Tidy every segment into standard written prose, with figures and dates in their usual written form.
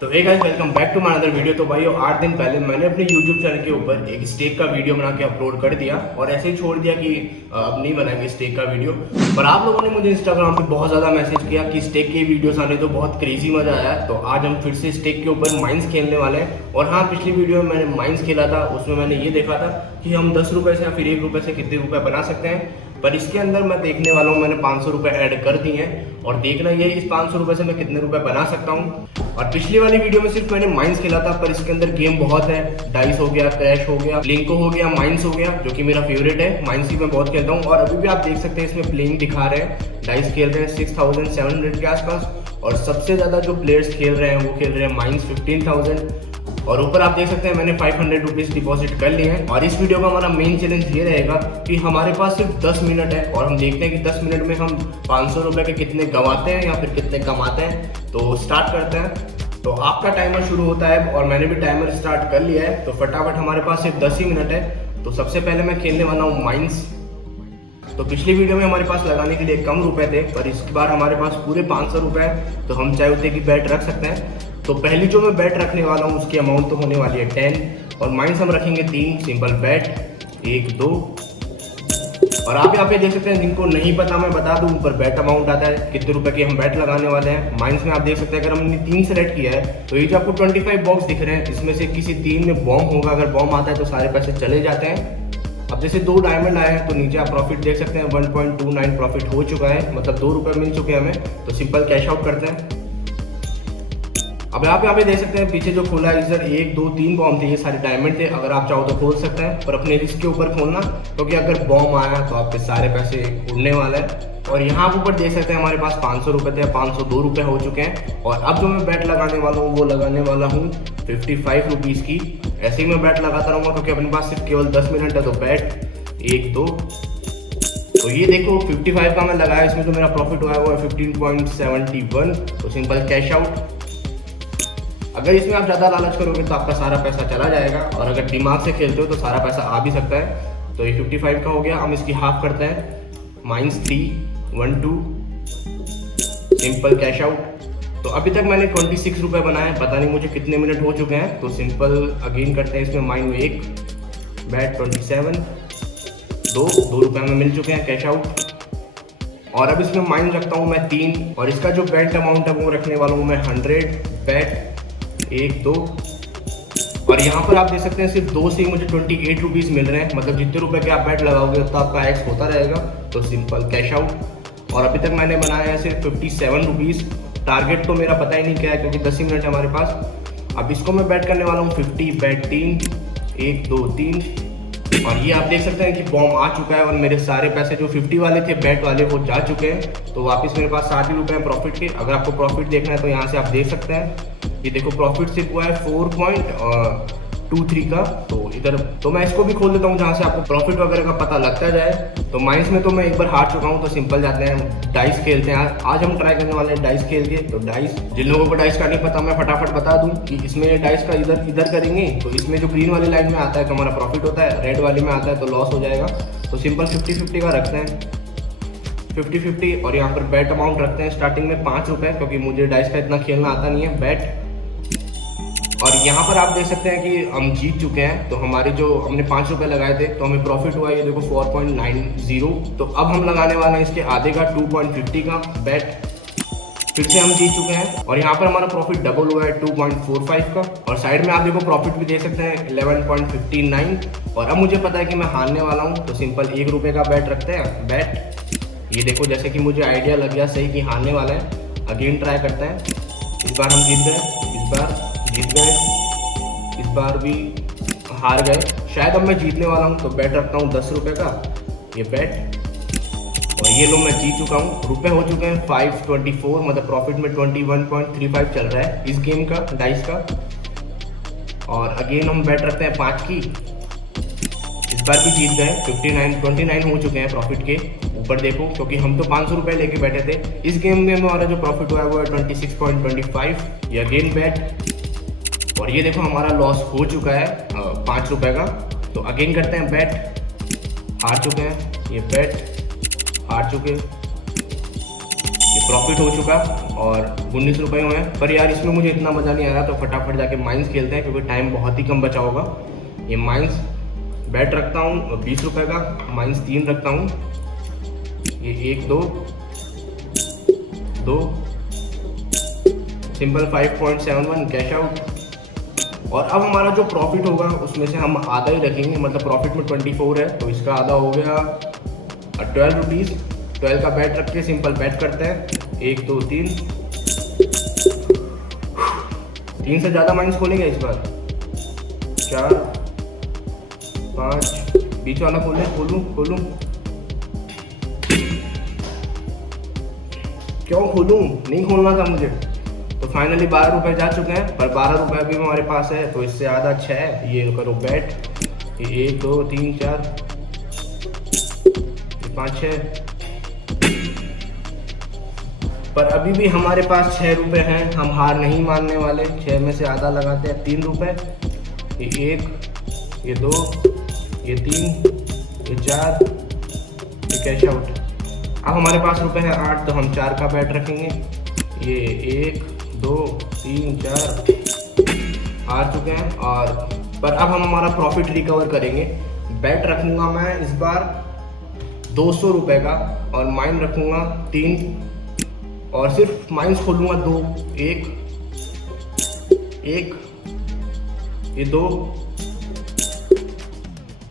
तो hey guys, welcome back to my other video. तो भाई 8 दिन पहले मैंने अपने YouTube चैनल के ऊपर एक स्टेक का वीडियो बना के अपलोड कर दिया और ऐसे ही छोड़ दिया कि अब नहीं बनाएंगे स्टेक का वीडियो। पर आप लोगों ने मुझे इंस्टाग्राम पे बहुत ज़्यादा मैसेज किया कि स्टेक के वीडियोस आने तो बहुत क्रेजी मजा आया। तो आज हम फिर से स्टेक के ऊपर माइंस खेलने वाले हैं। और हाँ, पिछली वीडियो में मैंने माइंस खेला था, उसमें मैंने ये देखा था कि हम 10 रुपये से या फिर 1 रुपये से कितने रुपए बना सकते हैं। पर इसके अंदर मैं देखने वाला हूँ, मैंने 500 रुपये ऐड कर दिए हैं और देखना ये इस 500 रुपये से मैं कितने रुपए बना सकता हूँ। और पिछली वाली वीडियो में सिर्फ मैंने माइंस खेला था, पर इसके अंदर गेम बहुत है। डाइस हो गया, क्रैश हो गया, लिंको हो गया, माइंस हो गया, जो कि मेरा फेवरेट है। माइंस ही मैं बहुत खेलता हूँ और अभी भी आप देख सकते हैं इसमें प्लेइंग दिखा रहे हैं। डाइस खेल रहे हैं 6700 के आसपास और सबसे ज़्यादा जो प्लेयर्स खेल रहे हैं वो खेल रहे हैं माइंस 15000। और ऊपर आप देख सकते हैं मैंने 500 रुपीज़ डिपॉजिट कर लिए हैं। और इस वीडियो का हमारा मेन चैलेंज ये रहेगा कि हमारे पास सिर्फ 10 मिनट है और हम देखते हैं कि 10 मिनट में हम 500 रुपये के कितने गंवाते हैं या फिर कितने कमाते हैं। तो स्टार्ट करते हैं। तो आपका टाइमर शुरू होता है और मैंने भी टाइमर स्टार्ट कर लिया है। तो फटाफट, हमारे पास सिर्फ 10 ही मिनट है। तो सबसे पहले मैं खेलने वाला हूँ माइंस। तो पिछली वीडियो में हमारे पास लगाने के लिए कम रुपए थे, पर इस बार हमारे पास पूरे 500 रुपये है। तो हम चाहे उतने की बैट रख सकते हैं। तो पहली जो मैं बैट रखने वाला हूँ उसकी अमाउंट तो होने वाली है 10 और माइंस हम रखेंगे 3 सिंपल बैट 1 2। और आप यहाँ पे देख सकते हैं, जिनको नहीं पता मैं बता दूं, ऊपर बैट अमाउंट आता है कितने रुपए की हम बैट लगाने वाले हैं। माइंस में आप देख सकते हैं अगर हमने 3 सेलेक्ट किया है तो ये जो आपको 25 बॉक्स दिख रहे हैं, इसमें से किसी 3 में बॉम्ब होगा। अगर बॉम्ब आता है तो सारे पैसे चले जाते हैं। अब जैसे 2 डायमंड आए हैं तो नीचे आप प्रॉफिट देख सकते हैं 1.29 प्रॉफिट हो चुका है, मतलब 2 रुपये मिल चुके हैं हमें। तो सिंपल कैश आउट करते हैं। अब आप यहाँ पे देख सकते हैं पीछे जो खोला है इधर 1 2 3 बॉम्ब थे, ये सारे डायमंड थे। अगर आप चाहो तो खोल सकते हैं, पर अपने रिस्क के ऊपर खोलना, क्योंकि अगर बॉम्ब आया तो आपके सारे पैसे उड़ने वाले हैं। और यहाँ आप ऊपर देख सकते हैं हमारे पास 500 रुपये थे, 502 रुपये हो चुके हैं। और अब जो मैं बैट लगाने वाला हूँ वो लगाने वाला हूँ 55 रुपीज़ की। ऐसे ही मैं बैट लगाता रहूँगा क्योंकि अपने पास सिर्फ केवल 10 मिनट है। तो बैट 1 2। तो ये देखो 55 का मैं लगाया, इसमें जो मेरा प्रॉफिट हुआ है वो है 15.71। तो सिंपल कैश आउट। अगर इसमें आप ज़्यादा लालच करोगे तो आपका सारा पैसा चला जाएगा, और अगर दिमाग से खेलते हो तो सारा पैसा आ भी सकता है। तो ये 55 का हो गया। हम इसकी हाफ करते हैं माइंस 3 1 2 सिंपल कैश आउट। तो अभी तक मैंने 26 रुपये बनाए, पता नहीं मुझे कितने मिनट हो चुके हैं। तो सिंपल अगेन करते हैं इसमें माइन 1 बैट 27 2 रुपये में मिल चुके हैं कैश आउट। और अब इसमें माइन रखता हूँ मैं 3 और इसका जो बैट अमाउंट है वो रखने वाला हूँ मैं 100 बैट 1 2। और यहाँ पर आप देख सकते हैं सिर्फ 2 से ही मुझे 28 रुपीज़ मिल रहे हैं, मतलब जितने रुपए के आप बैट लगाओगे तो आपका एक्स होता रहेगा। तो सिंपल कैश आउट। और अभी तक मैंने बनाया है सिर्फ 57 रुपीज़। टारगेट तो मेरा पता ही नहीं क्या है क्योंकि 10 ही मिनट है हमारे पास। अब इसको मैं बैट करने वाला हूँ 50 बैट 3 1 2 3। और ये आप देख सकते हैं कि बॉम्ब आ चुका है और मेरे सारे पैसे जो 50 वाले थे बैट वाले वो जा चुके हैं। तो वापस मेरे पास 60 रुपये हैं प्रॉफिट के। अगर आपको प्रॉफिट देखना है तो यहाँ से आप देख सकते हैं, ये देखो प्रॉफिट सिर्फ हुआ है 4.23 का। तो इधर तो मैं इसको भी खोल देता हूँ जहाँ से आपको प्रॉफिट वगैरह का पता लगता जाए। तो माइंस में तो मैं एक बार हार चुका हूँ। तो सिंपल जाते हैं डाइस खेलते हैं। आज हम ट्राई करने वाले हैं डाइस खेल के। तो डाइस, जिन लोगों को डाइस का नहीं पता मैं फटाफट बता दूँ कि इसमें डाइस का इधर करेंगे तो इसमें जो ग्रीन वाली लाइन में आता है तो हमारा प्रॉफिट होता है, रेड वाली में आता है तो लॉस हो जाएगा। तो सिंपल 50-50 का रखते हैं 50-50। और यहाँ पर बैट अमाउंट रखते हैं स्टार्टिंग में 5 रुपये, क्योंकि मुझे डाइस का इतना खेलना आता नहीं है। बैट। और यहाँ पर आप देख सकते हैं कि हम जीत चुके हैं। तो हमारे जो हमने 5 रुपये लगाए थे तो हमें प्रॉफिट हुआ ये देखो 4.90। तो अब हम लगाने वाले हैं इसके आधे का 2.50 का बैट। फिर से हम जीत चुके हैं और यहाँ पर हमारा प्रॉफिट डबल हुआ है 2.45 का। और साइड में आप देखो प्रॉफिट भी देख सकते हैं 11.59। और अब मुझे पता है कि मैं हारने वाला हूँ। तो सिंपल 1 रुपये का बैट रखते हैं बैट। ये देखो जैसे कि मुझे आइडिया लग गया सही कि हारने वाला है। अगेन ट्राई करते हैं। इस बार हम जीत गए, इस बार जीत गए, इस बार भी हार गए। शायद अब मैं जीतने वाला हूँ। तो बैट रखता हूँ 10 रुपये का ये बैट। और ये लो मैं जीत चुका हूँ। रुपए हो चुके हैं 524, मतलब प्रॉफिट में 21.35 चल रहा है इस गेम का डाइस का। और अगेन हम बैट रखते हैं 5 की। इस बार भी जीत गए 29 हो चुके हैं प्रॉफिट के। ऊपर देखो क्योंकि हम तो 500 रुपये लेके बैठे थे। इस गेम में हमारा जो प्रॉफिट हुआ है वो है 26.25। ये अगेन बैट। और ये देखो हमारा लॉस हो चुका है 5 रुपये का। तो अगेन करते हैं बैट। हार चुके हैं ये बैट, हार चुके, ये प्रॉफिट हो चुका और 19 रुपये हुए हैं। पर यार इसमें मुझे इतना मज़ा नहीं आ रहा, तो फटाफट जाके माइंस खेलते हैं क्योंकि टाइम बहुत ही कम बचा होगा। ये माइंस बैट रखता हूँ 20 रुपये का, माइंस 3 रखता हूँ। ये 1 2 2 सिंपल 5.71 कैश आउट। और अब हमारा जो प्रॉफिट होगा उसमें से हम आधा ही रखेंगे, मतलब प्रॉफिट में 24 है तो इसका आधा हो गया 12 रुपीज़। 12 का बैट रख के सिंपल बैट करते हैं। 1 2 3 3 से ज़्यादा माइंस खोलेंगे इस बार। 4 5 बीच वाला खोलूं क्यों खोलूं, नहीं खोलना था मुझे। तो फाइनली 12 रुपये जा चुके हैं, पर 12 रुपये भी हमारे पास है तो इससे आधा 6 है। ये करो बैट, ये 1 2 3 4 5 6। पर अभी भी हमारे पास 6 रुपये हैं, हम हार नहीं मानने वाले। 6 में से आधा लगाते हैं 3 रुपये। ये 1 ये 2 ये 3 ये 4 ये कैश आउट। अब हमारे पास रुपए है 8 तो हम 4 का बैट रखेंगे। ये 1 2 3 4 हार चुके हैं। और पर अब हम हमारा प्रॉफिट रिकवर करेंगे। बैट रखूंगा मैं इस बार 200 रुपये का और माइन रखूंगा 3 और सिर्फ माइंस खोलूंगा 2 1 1 ये 2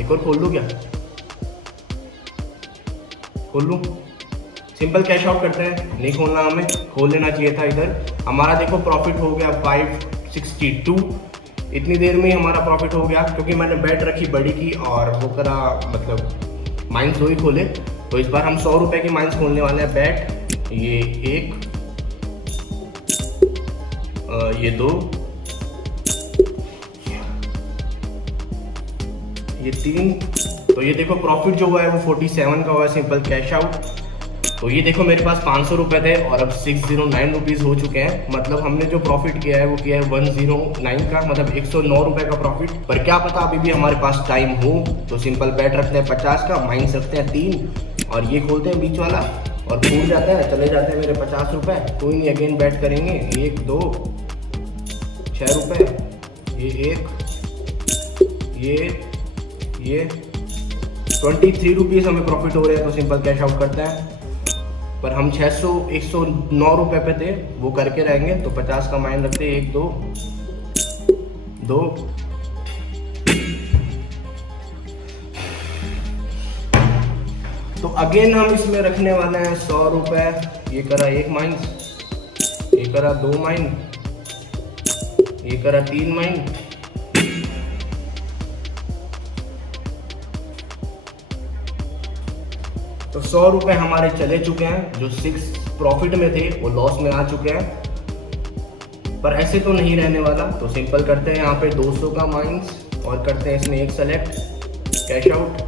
एक और खोल लूँ क्या, खोल लूँ। सिंपल कैश आउट करते हैं, नहीं खोलना हमें, खोल लेना चाहिए था इधर। हमारा देखो प्रॉफिट हो गया 562। इतनी देर में ही हमारा प्रॉफिट हो गया क्योंकि मैंने बैट रखी बड़ी की और वो करा, मतलब माइंस 2 ही खोले। तो इस बार हम 100 रुपये की माइंस खोलने वाले हैं। बैट ये 1 ये 2 ये 3। तो ये देखो प्रॉफिट जो हुआ है वो 47 का हुआ है, सिंपल कैश आउट। तो ये देखो मेरे पास 500 रुपये थे और अब 609 रुपीज़ हो चुके हैं। मतलब हमने जो प्रॉफिट किया है वो किया है 109 का, मतलब 109 रुपये का प्रॉफिट। पर क्या पता अभी भी हमारे पास टाइम हो, तो सिंपल बैट रखते हैं 50 का, माइंस रखते हैं 3 और ये खोलते हैं बीच वाला और फूट जाता है, चले जाते हैं मेरे 50 रुपये। कोई नहीं, अगेन बैट करेंगे। 1 2 6 रुपये, ये 1 ये 23 रुपीज़ हमें प्रॉफिट हो रहे हैं। तो सिंपल कैश आउट करते हैं। पर हम 109 रुपये पे थे, वो करके रहेंगे। तो 50 का माइन रखते हैं। 1 2 2 तो अगेन हम इसमें रखने वाले हैं 100 रुपये। ये करा 1 माइंस, ये करा 2 माइन, ये करा 3 माइन। तो 100 रुपये हमारे चले चुके हैं। जो 6 प्रॉफिट में थे वो लॉस में आ चुके हैं। पर ऐसे तो नहीं रहने वाला, तो सिंपल करते हैं यहाँ पे 200 का माइंस और करते हैं इसमें 1 सेलेक्ट कैश आउट।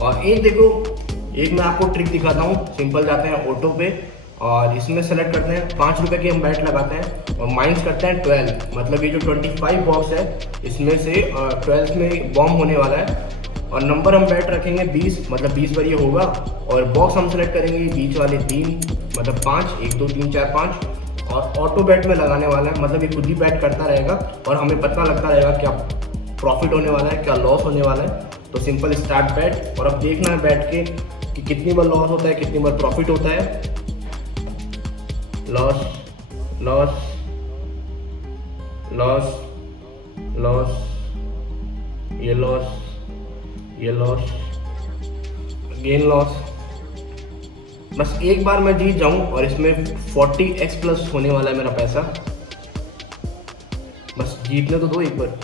और एक देखो, एक मैं आपको ट्रिक दिखाता हूँ। सिंपल जाते हैं ऑटो पे और इसमें सेलेक्ट करते हैं 5 रुपये की हम बैट लगाते हैं और माइंस करते हैं 12। मतलब ये जो 25 बॉक्स है इसमें से 12 में बॉम्ब होने वाला है। और नंबर हम बैट रखेंगे 20, मतलब 20 बार ये होगा। और बॉक्स हम सेलेक्ट करेंगे बीच वाले 3, मतलब 5 1 2 3 4 5 और ऑटो बैट में लगाने वाला है। मतलब ये खुद ही बैट करता रहेगा और हमें पता लगता रहेगा क्या प्रॉफिट होने वाला है, क्या लॉस होने वाला है। तो सिंपल स्टार्ट बैट। और अब देखना है बैठ के कि कितनी बार लॉस होता है, कितनी बार प्रॉफिट होता है। लॉस लॉस लॉस लॉस, ये लॉस, ये लॉस, गेन लॉस। बस एक बार मैं जीत जाऊं और इसमें 40x प्लस होने वाला है मेरा पैसा। बस जीतने तो दो एक बार।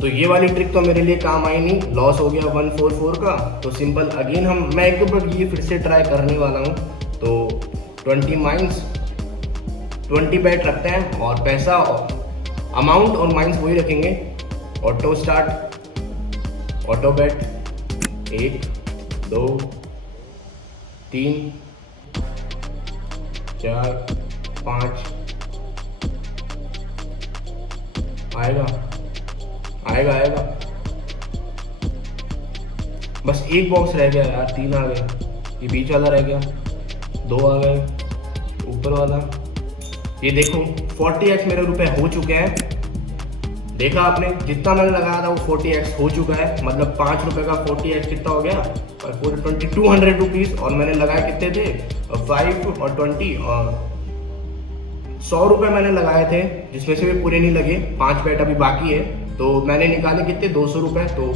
तो ये वाली ट्रिक तो मेरे लिए काम आई नहीं, लॉस हो गया 144 का। तो सिंपल अगेन मैं एक बार ये फिर से ट्राई करने वाला हूँ। तो 20 माइंस 20 बैट रखते हैं और पैसा अमाउंट और माइंस वही रखेंगे। ऑटो स्टार्ट, ऑटो बैट 1 2 3 4 5 आएगा आएगा आएगा बस एक बॉक्स रह गया यार, 3 आ गए, ये बीच वाला रह गया, 2 आ गए, ऊपर वाला। ये देखो 40x मेरे रुपए हो चुके हैं। देखा आपने, जितना मैंने लगाया था वो 40x हो चुका है, मतलब 5 रुपए का 40x कितना हो गया, और पूरे 2200 रुपीज़। और मैंने लगाए कितने थे, 5 और 20 और 100 रुपये मैंने लगाए थे, जिसमें से भी पूरे नहीं लगे, 5 बैट अभी बाकी है। तो मैंने निकाले कितने, 200 रुपये। तो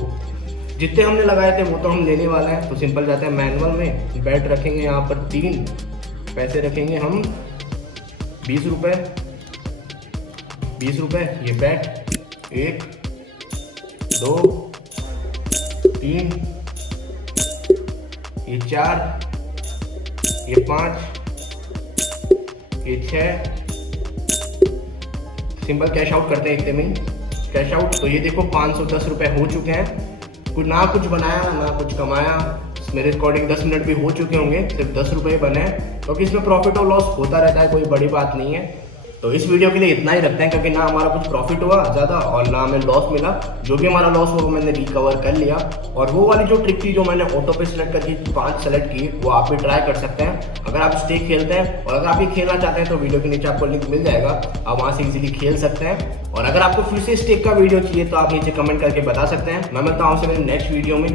जितने हमने लगाए थे वो तो हम लेने वाले हैं। तो सिंपल जाते हैं मैनुअल में, बैट रखेंगे यहाँ पर 3, पैसे रखेंगे हम 20 रुपये, 20 रुपये। ये बैट 1 2 3, ये 4, ये 5, ये 6। सिंपल कैश आउट करते हैं इतने में कैश आउट। तो ये देखो 510 रुपये हो चुके हैं। कुछ ना कुछ बनाया ना कुछ कमाया, मेरे अकॉर्डिंग 10 मिनट भी हो चुके होंगे, सिर्फ 10 रुपये बने हैं, क्योंकि इसमें प्रॉफिट और लॉस होता रहता है, कोई बड़ी बात नहीं है। तो इस वीडियो के लिए इतना ही रखते हैं, क्योंकि ना हमारा कुछ प्रॉफिट हुआ ज़्यादा और ना हमें लॉस मिला। जो भी हमारा लॉस हुआ वो मैंने रिकवर कर लिया। और वो वाली जो ट्रिक थी जो मैंने ऑटो पे सिलेक्ट करके 5 सेलेक्ट की, वो आप भी ट्राई कर सकते हैं अगर आप स्टेक खेलते हैं। और अगर आप ये खेलना चाहते हैं तो वीडियो के नीचे आपको लिंक मिल जाएगा, आप वहाँ से इजीली खेल सकते हैं। और अगर आपको फिर से स्टेक का वीडियो चाहिए तो आप नीचे कमेंट करके बता सकते हैं। मैं मिलता हूँ आपसे मेरे नेक्स्ट वीडियो में।